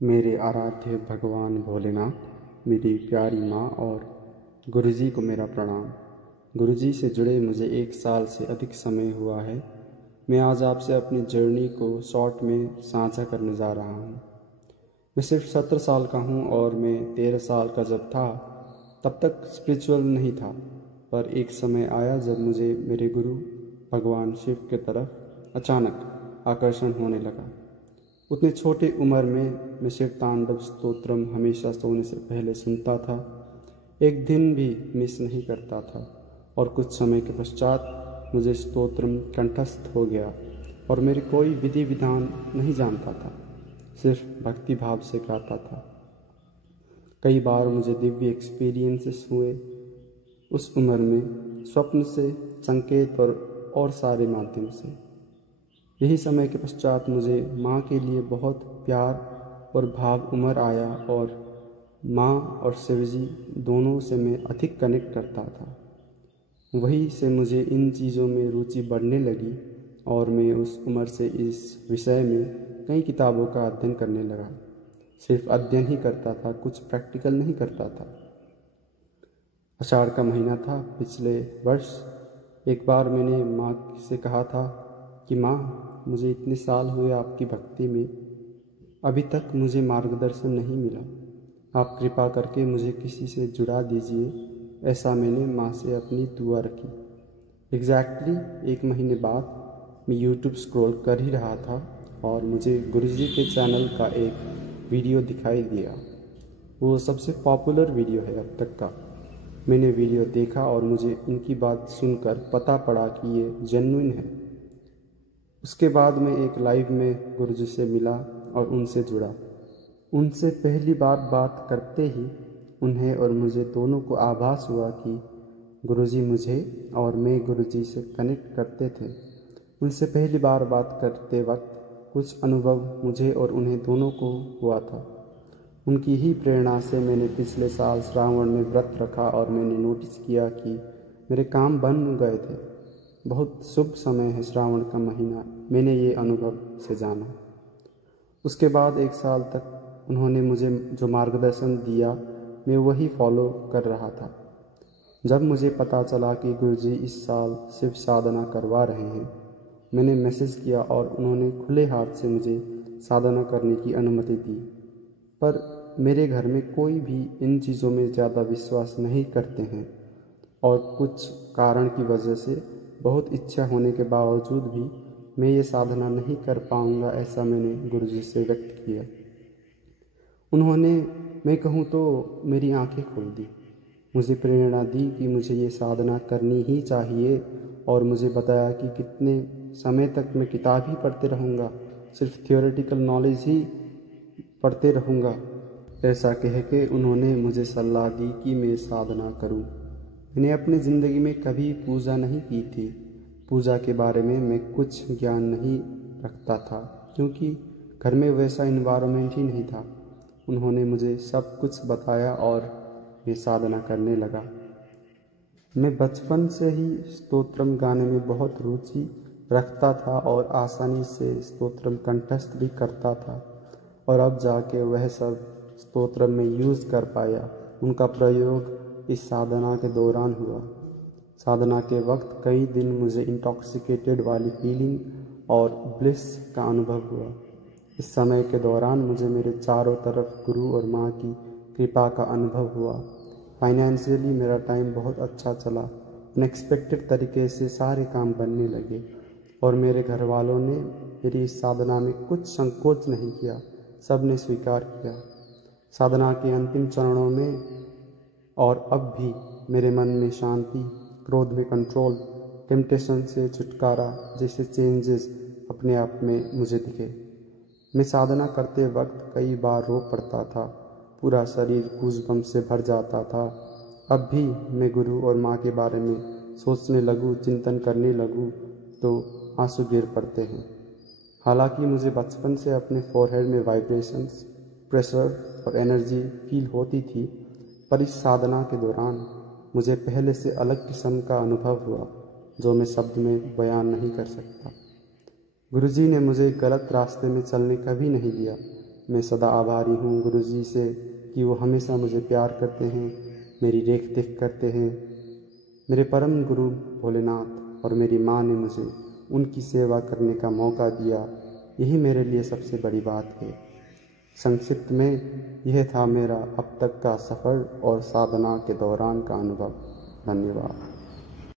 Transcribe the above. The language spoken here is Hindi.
मेरे आराध्य भगवान भोलेनाथ, मेरी प्यारी माँ और गुरुजी को मेरा प्रणाम। गुरुजी से जुड़े मुझे 1 साल से अधिक समय हुआ है। मैं आज आपसे अपनी जर्नी को शॉर्ट में साझा करने जा रहा हूँ। मैं सिर्फ 17 साल का हूँ और मैं 13 साल का जब था तब तक स्पिरिचुअल नहीं था, पर एक समय आया जब मुझे मेरे गुरु भगवान शिव की तरफ अचानक आकर्षण होने लगा। उतनी छोटी उम्र में मैं शिव तांडव स्तोत्रम हमेशा सोने से पहले सुनता था, एक दिन भी मिस नहीं करता था। और कुछ समय के पश्चात मुझे स्तोत्रम कंठस्थ हो गया और मेरी कोई विधि विधान नहीं जानता था, सिर्फ भक्ति भाव से गाता था। कई बार मुझे दिव्य एक्सपीरियंसेस हुए उस उम्र में, स्वप्न से, संकेत और सारे माध्यम से। यही समय के पश्चात मुझे माँ के लिए बहुत प्यार और भाव उमड़ आया और माँ और शिवजी दोनों से मैं अधिक कनेक्ट करता था। वहीं से मुझे इन चीज़ों में रुचि बढ़ने लगी और मैं उस उम्र से इस विषय में कई किताबों का अध्ययन करने लगा। सिर्फ अध्ययन ही करता था, कुछ प्रैक्टिकल नहीं करता था। आषाढ़ का महीना था पिछले वर्ष। एक बार मैंने माँ से कहा था कि माँ, मुझे इतने साल हुए आपकी भक्ति में, अभी तक मुझे मार्गदर्शन नहीं मिला। आप कृपा करके मुझे किसी से जुड़ा दीजिए। ऐसा मैंने माँ से अपनी दुआ रखी। एग्जैक्टली 1 महीने बाद मैं यूट्यूब स्क्रॉल कर ही रहा था और मुझे गुरुजी के चैनल का एक वीडियो दिखाई दिया। वो सबसे पॉपुलर वीडियो है अब तक का। मैंने वीडियो देखा और मुझे उनकी बात सुनकर पता पड़ा कि ये जेन्युइन है। उसके बाद मैं एक लाइव में गुरुजी से मिला और उनसे जुड़ा। उनसे पहली बार बात करते ही उन्हें और मुझे दोनों को आभास हुआ कि गुरुजी मुझे और मैं गुरुजी से कनेक्ट करते थे। उनसे पहली बार बात करते वक्त कुछ अनुभव मुझे और उन्हें दोनों को हुआ था। उनकी ही प्रेरणा से मैंने पिछले साल श्रावण में व्रत रखा और मैंने नोटिस किया कि मेरे काम बन गए थे। बहुत शुभ समय है श्रावण का महीना, मैंने ये अनुभव से जाना। उसके बाद 1 साल तक उन्होंने मुझे जो मार्गदर्शन दिया मैं वही फॉलो कर रहा था। जब मुझे पता चला कि गुरुजी इस साल शिव साधना करवा रहे हैं, मैंने मैसेज किया और उन्होंने खुले हाथ से मुझे साधना करने की अनुमति दी। पर मेरे घर में कोई भी इन चीज़ों में ज़्यादा विश्वास नहीं करते हैं और कुछ कारण की वजह से, बहुत इच्छा होने के बावजूद भी मैं ये साधना नहीं कर पाऊँगा, ऐसा मैंने गुरुजी से व्यक्त किया। उन्होंने, मैं कहूँ तो, मेरी आंखें खोल दी, मुझे प्रेरणा दी कि मुझे ये साधना करनी ही चाहिए और मुझे बताया कि कितने समय तक मैं किताब ही पढ़ते रहूँगा, सिर्फ थियोरेटिकल नॉलेज ही पढ़ते रहूँगा। ऐसा कह के उन्होंने मुझे सलाह दी कि मैं साधना करूँ। मैंने अपनी ज़िंदगी में कभी पूजा नहीं की थी। पूजा के बारे में मैं कुछ ज्ञान नहीं रखता था क्योंकि घर में वैसा इन्वायरमेंट ही नहीं था। उन्होंने मुझे सब कुछ बताया और मैं साधना करने लगा। मैं बचपन से ही स्तोत्रम गाने में बहुत रुचि रखता था और आसानी से स्तोत्रम कंठस्थ भी करता था और अब जाके वह सब स्तोत्रम में यूज़ कर पाया। उनका प्रयोग इस साधना के दौरान हुआ। साधना के वक्त कई दिन मुझे इंटॉक्सिकेटेड वाली फीलिंग और ब्लिस का अनुभव हुआ। इस समय के दौरान मुझे मेरे चारों तरफ गुरु और माँ की कृपा का अनुभव हुआ। फाइनेंशियली मेरा टाइम बहुत अच्छा चला। अनएक्सपेक्टेड तरीके से सारे काम बनने लगे और मेरे घर वालों ने मेरी इस साधना में कुछ संकोच नहीं किया, सब ने स्वीकार किया। साधना के अंतिम चरणों में और अब भी मेरे मन में शांति, क्रोध में कंट्रोल, टेम्पटेशन से छुटकारा जैसे चेंजेस अपने आप में मुझे दिखे। मैं साधना करते वक्त कई बार रो पड़ता था, पूरा शरीर गूज़बम्स से भर जाता था। अब भी मैं गुरु और माँ के बारे में सोचने लगूँ, चिंतन करने लगूँ तो आंसू गिर पड़ते हैं। हालांकि मुझे बचपन से अपने फोरहेड में वाइब्रेशंस, प्रेशर और एनर्जी फील होती थी, पर इस साधना के दौरान मुझे पहले से अलग किस्म का अनुभव हुआ जो मैं शब्द में बयान नहीं कर सकता। गुरुजी ने मुझे गलत रास्ते में चलने कभी नहीं दिया। मैं सदा आभारी हूँ गुरुजी से कि वो हमेशा मुझे प्यार करते हैं, मेरी रेख देख करते हैं। मेरे परम गुरु भोलेनाथ और मेरी माँ ने मुझे उनकी सेवा करने का मौका दिया, यही मेरे लिए सबसे बड़ी बात है। संक्षिप्त में यह था मेरा अब तक का सफ़र और साधना के दौरान का अनुभव। धन्यवाद।